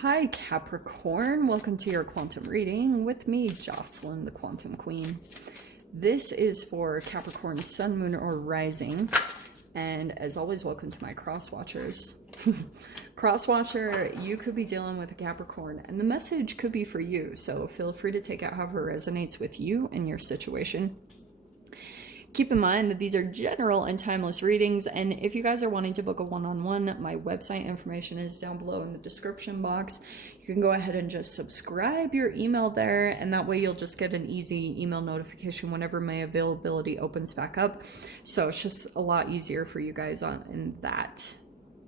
Hi Capricorn, welcome to your quantum reading with me, Jocelyn, the Quantum Queen. This is for Capricorn Sun, Moon, or Rising, and as always, welcome to my cross watchers. Cross watcher, you could be dealing with a Capricorn, and the message could be for you, so feel free to take out however resonates with you and your situation. Keep in mind that these are general and timeless readings, and if you guys are wanting to book a one-on-one, my website information is down below in the description box. You can go ahead and just subscribe your email there, and that way you'll just get an easy email notification whenever my availability opens back up. So it's just a lot easier for you guys in that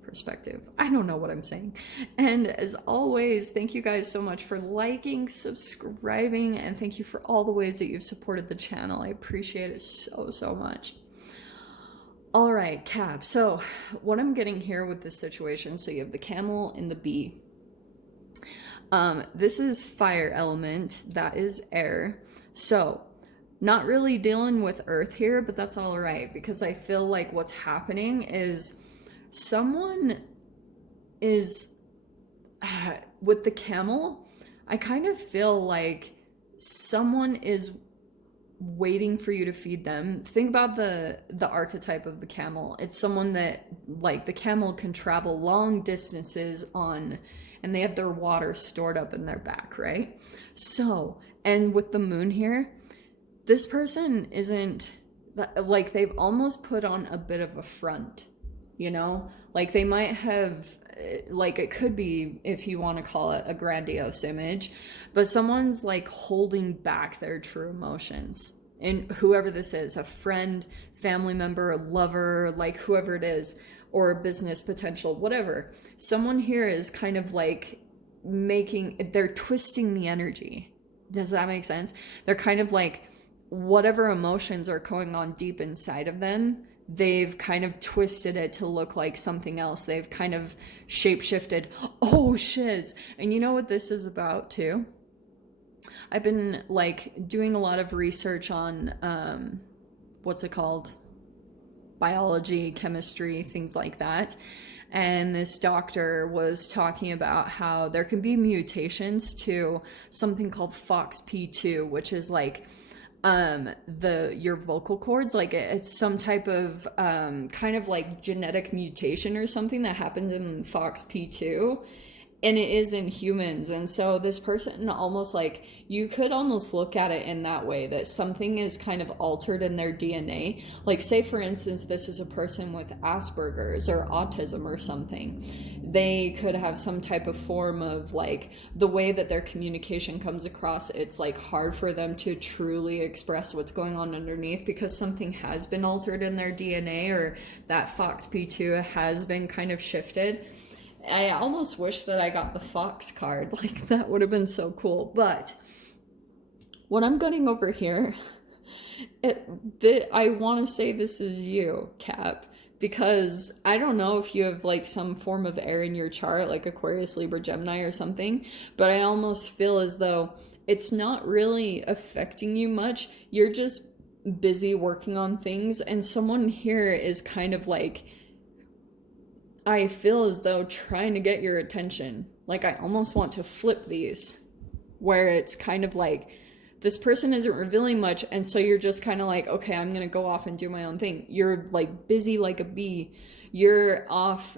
perspective. I don't know what I'm saying. And as always, thank you guys so much for liking, subscribing, and thank you for all the ways that you've supported the channel. I appreciate it so much. All right, Cap. So what I'm getting here with this situation, so you have the camel and the bee. This is fire element, that is air. So not really dealing with earth here, but that's all right, because I feel like what's happening is someone is with the camel. I kind of feel like someone is waiting for you to feed them. Think about the archetype of the camel. It's someone that, like, the camel can travel long distances on, and they have their water stored up in their back, right? So, and with the moon here, this person isn't, like, they've almost put on a bit of a front. You know, like they might have, like, it could be, if you want to call it a grandiose image, but someone's like holding back their true emotions. And whoever this is, a friend, family member, a lover, like whoever it is, or a business potential, whatever. Someone here is kind of like they're twisting the energy. Does that make sense? They're kind of like, whatever emotions are going on deep inside of them, they've kind of twisted it to look like something else. They've kind of shape-shifted. Oh, shiz. And you know what this is about, too? I've been, like, doing a lot of research on, what's it called? Biology, chemistry, things like that. And this doctor was talking about how there can be mutations to something called FOXP2, which is, like, your vocal cords, like it's some type of kind of like genetic mutation or something that happens in FOXP2, and it is in humans. And so this person, almost like, you could almost look at it in that way, that something is kind of altered in their DNA. Like, say for instance, this is a person with Asperger's or autism or something. They could have some type of form of, like, the way that their communication comes across, it's like hard for them to truly express what's going on underneath because something has been altered in their DNA, or that FOXP2 has been kind of shifted. I almost wish that I got the Fox card. Like, that would have been so cool. But what I'm getting over here, I want to say this is you, Cap, because I don't know if you have, like, some form of air in your chart, like Aquarius, Libra, Gemini or something, but I almost feel as though it's not really affecting you much. You're just busy working on things, and someone here is kind of like, I feel as though trying to get your attention. Like, I almost want to flip these, where it's kind of like, this person isn't revealing much, and so you're just kind of like, okay, I'm gonna go off and do my own thing. You're like busy like a bee. You're off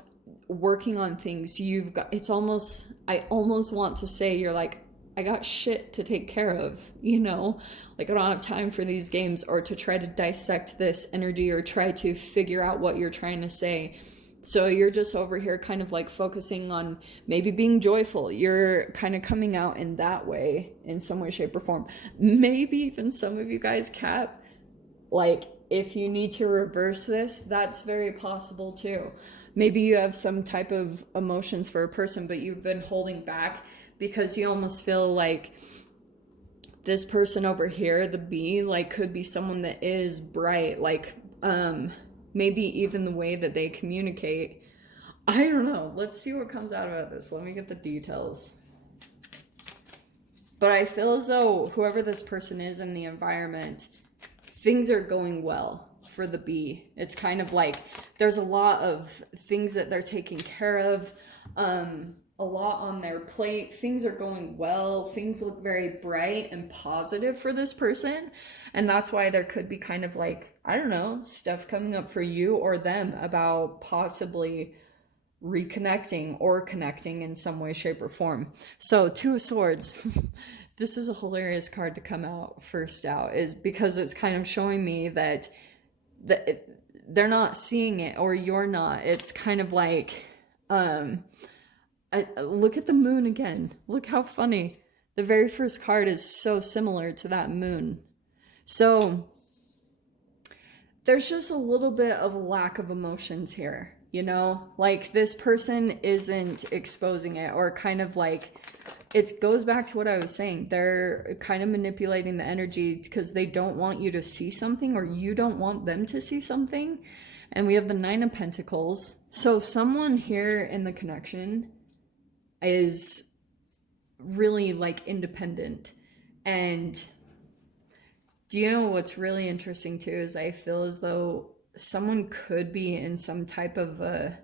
working on things. You've got, it's almost, I almost want to say, you're like, I got shit to take care of, you know? Like, I don't have time for these games, or to try to dissect this energy, or try to figure out what you're trying to say. So you're just over here kind of like focusing on maybe being joyful. You're kind of coming out in that way, in some way, shape, or form. Maybe even some of you guys, Cap, like, if you need to reverse this, that's very possible too. Maybe you have some type of emotions for a person, but you've been holding back because you almost feel like this person over here, the bee, like, could be someone that is bright, like, maybe even the way that they communicate. I don't know. Let's see what comes out of this. Let me get the details. But I feel as though whoever this person is in the environment, things are going well for the bee. It's kind of like there's a lot of things that they're taking care of. a lot on their plate. Things are going well. Things look very bright and positive for this person. And that's why there could be kind of like, I don't know, stuff coming up for you or them about possibly reconnecting or connecting in some way, shape, or form. So, Two of Swords. This is a hilarious card to come out first out, is because it's kind of showing me that they're not seeing it, or you're not. It's kind of like, look at the moon again. Look how funny. The very first card is so similar to that moon. So there's just a little bit of a lack of emotions here, you know? Like, this person isn't exposing it, or kind of like, it goes back to what I was saying. They're kind of manipulating the energy because they don't want you to see something, or you don't want them to see something. And we have the Nine of Pentacles. So someone here in the connection is really like independent. And do you know what's really interesting too is I feel as though someone could be in some type of a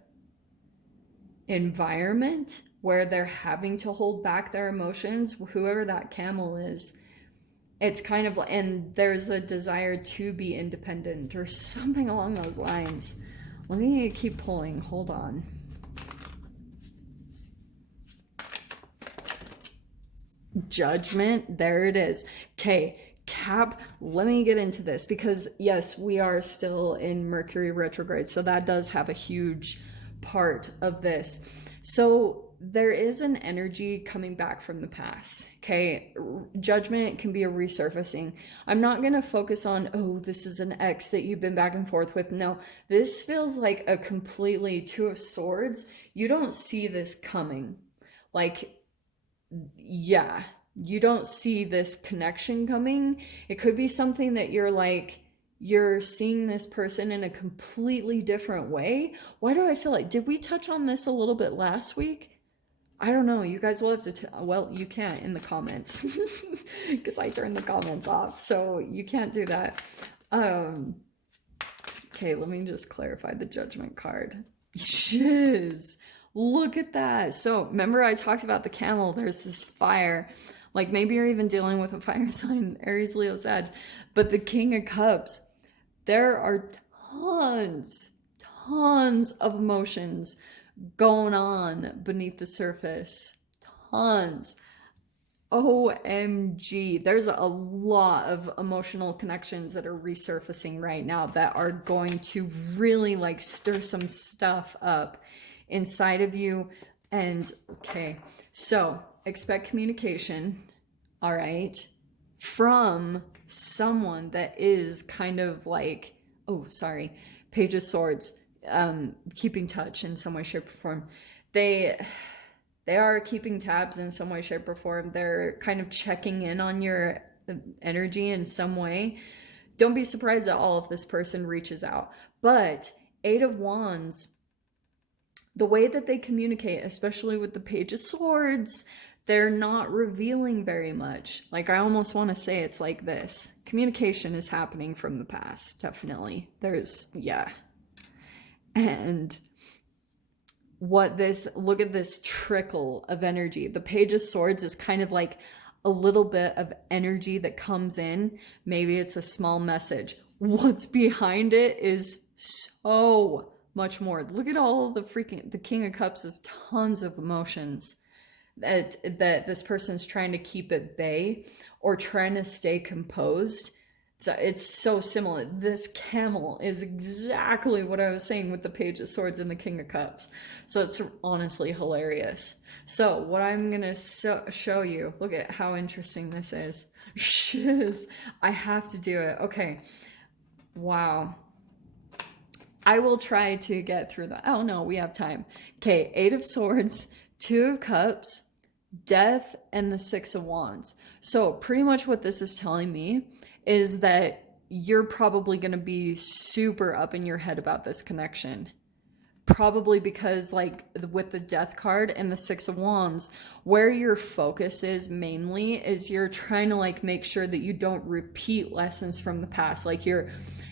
environment where they're having to hold back their emotions, whoever that camel is. It's kind of, and there's a desire to be independent or something along those lines. Let me keep pulling. Hold on. Judgment. There it is. Okay. Cap, let me get into this because yes, we are still in Mercury retrograde. So that does have a huge part of this. So there is an energy coming back from the past. Okay. Judgment can be a resurfacing. I'm not going to focus on, oh, this is an ex that you've been back and forth with. No, this feels like a completely Two of Swords. You don't see this coming. Like, yeah, you don't see this connection coming. It could be something that you're like, you're seeing this person in a completely different way. Why do I feel like, did we touch on this a little bit last week? I don't know. You guys will have to, well, you can't in the comments because I turned the comments off. So you can't do that. Okay, let me just clarify the Judgment card. Shiz. Look at that. So remember I talked about the camel. There's this fire. Like maybe you're even dealing with a fire sign, Aries, Leo, Sag. But the King of Cups, there are tons of emotions going on beneath the surface. Tons. OMG. There's a lot of emotional connections that are resurfacing right now that are going to really like stir some stuff up inside of you. And okay, so expect communication, all right, from someone that is kind of like, oh, sorry, Page of Swords, keeping touch in some way, shape, or form. They are keeping tabs in some way, shape, or form. They're kind of checking in on your energy in some way. Don't be surprised at all if this person reaches out. But Eight of Wands, the way that they communicate, especially with the Page of Swords, they're not revealing very much. Like, I almost want to say it's like this. Communication is happening from the past, definitely. Yeah. And look at this trickle of energy. The Page of Swords is kind of like a little bit of energy that comes in. Maybe it's a small message. What's behind it is so much more. Look at all the King of Cups is tons of emotions that this person's trying to keep at bay or trying to stay composed. So it's so similar. This camel is exactly what I was saying with the Page of Swords and the King of Cups. So it's honestly hilarious. So what I'm going to show you, look at how interesting this is. Shiz, I have to do it. Okay. Wow. I will try to get through that. Oh no, we have time. Okay, Eight of Swords, Two of Cups, Death, and the Six of Wands. So pretty much what this is telling me is that you're probably going to be super up in your head about this connection. Probably because like with the Death card and the Six of Wands, where your focus is mainly is you're trying to like make sure that you don't repeat lessons from the past. Like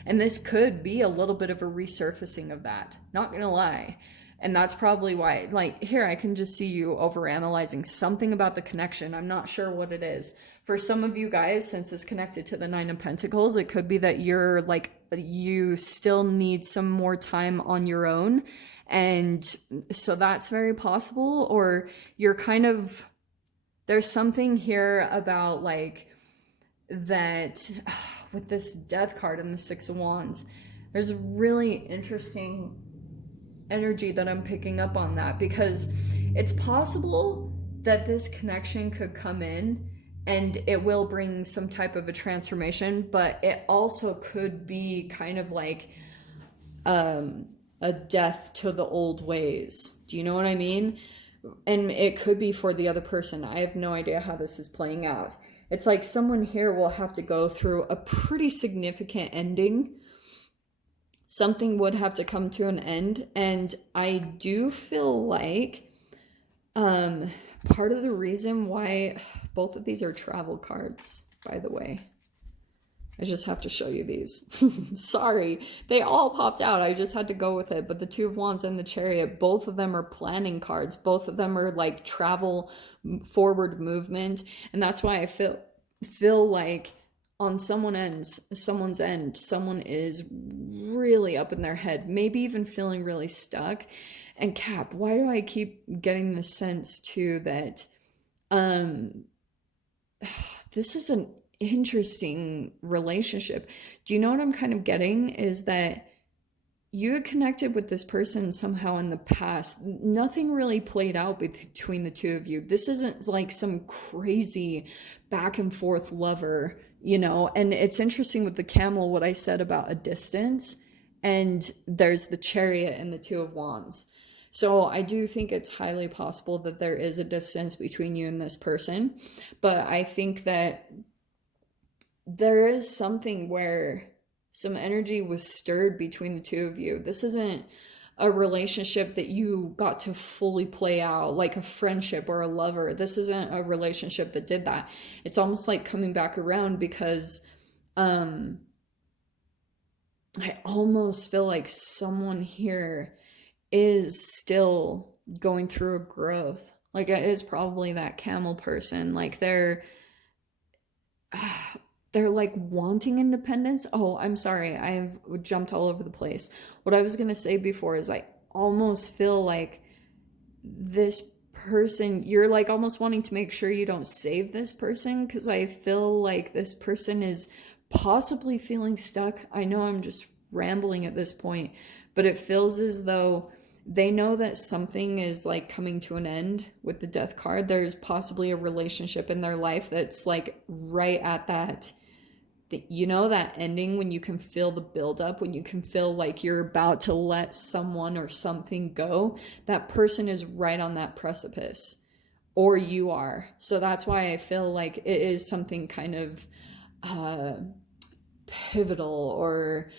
and this could be a little bit of a resurfacing of that. Not gonna lie. And that's probably why, like, here, I can just see you overanalyzing something about the connection. I'm not sure what it is. For some of you guys, since it's connected to the Nine of Pentacles, it could be that you're like, you still need some more time on your own. And so that's very possible. Or you're kind of, there's something here about like that with this Death card and the Six of Wands. There's a really interesting energy that I'm picking up on that, because it's possible that this connection could come in and it will bring some type of a transformation, but it also could be kind of like a death to the old ways. Do you know what I mean? And it could be for the other person. I have no idea how this is playing out. It's like someone here will have to go through a pretty significant ending. Something would have to come to an end. And I do feel like part of the reason why both of these are travel cards, by the way. I just have to show you these. Sorry, they all popped out. I just had to go with it. But the Two of Wands and the Chariot, both of them are planning cards. Both of them are like travel, forward movement. And that's why I feel like on someone's end, someone is really up in their head, maybe even feeling really stuck. And Cap, why do I keep getting the sense too that this is an interesting relationship? Do you know what I'm kind of getting is that you had connected with this person somehow in the past. Nothing really played out between the two of you. This isn't like some crazy back and forth lover, you know. And it's interesting with the Camel, what I said about a distance, and there's the Chariot and the Two of Wands. So I do think it's highly possible that there is a distance between you and this person. But I think that there is something where some energy was stirred between the two of you. This isn't a relationship that you got to fully play out like a friendship or a lover. This isn't a relationship that did that. It's almost like coming back around because I almost feel like someone here is still going through a growth. Like it is probably that Camel person. Like they're like wanting independence. Oh, I'm sorry. I have jumped all over the place. What I was going to say before is I almost feel like this person, you're like almost wanting to make sure you don't save this person, because I feel like this person is possibly feeling stuck. I know I'm just rambling at this point, but it feels as though they know that something is like coming to an end with the Death card. There's possibly a relationship in their life that's like right at that, you know, that ending when you can feel the buildup, when you can feel like you're about to let someone or something go. That person is right on that precipice, or you are. So that's why I feel like it is something kind of pivotal or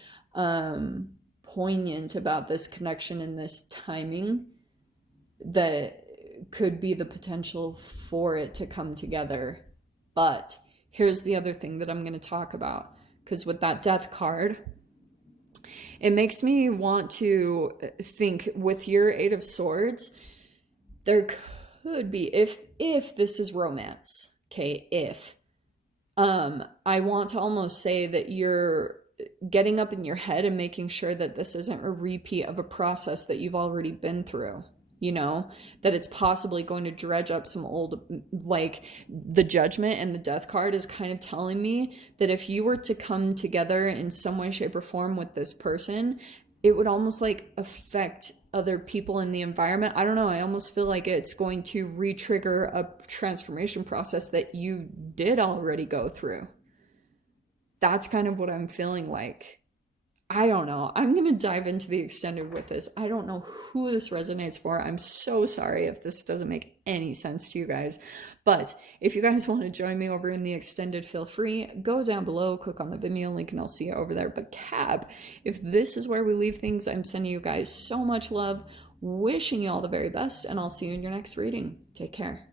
poignant about this connection and this timing that could be the potential for it to come together. But here's the other thing that I'm going to talk about, because with that Death card, it makes me want to think with your Eight of Swords, there could be, if this is romance, okay, if I want to almost say that you're getting up in your head and making sure that this isn't a repeat of a process that you've already been through, you know, that it's possibly going to dredge up some old, like the Judgment and the Death card is kind of telling me that if you were to come together in some way, shape, or form with this person, it would almost like affect other people in the environment. I don't know. I almost feel like it's going to re-trigger a transformation process that you did already go through. That's kind of what I'm feeling like. I don't know. I'm going to dive into the extended with this. I don't know who this resonates for. I'm so sorry if this doesn't make any sense to you guys. But if you guys want to join me over in the extended, feel free. Go down below, click on the Vimeo link, and I'll see you over there. But Cap, if this is where we leave things, I'm sending you guys so much love, wishing you all the very best, and I'll see you in your next reading. Take care.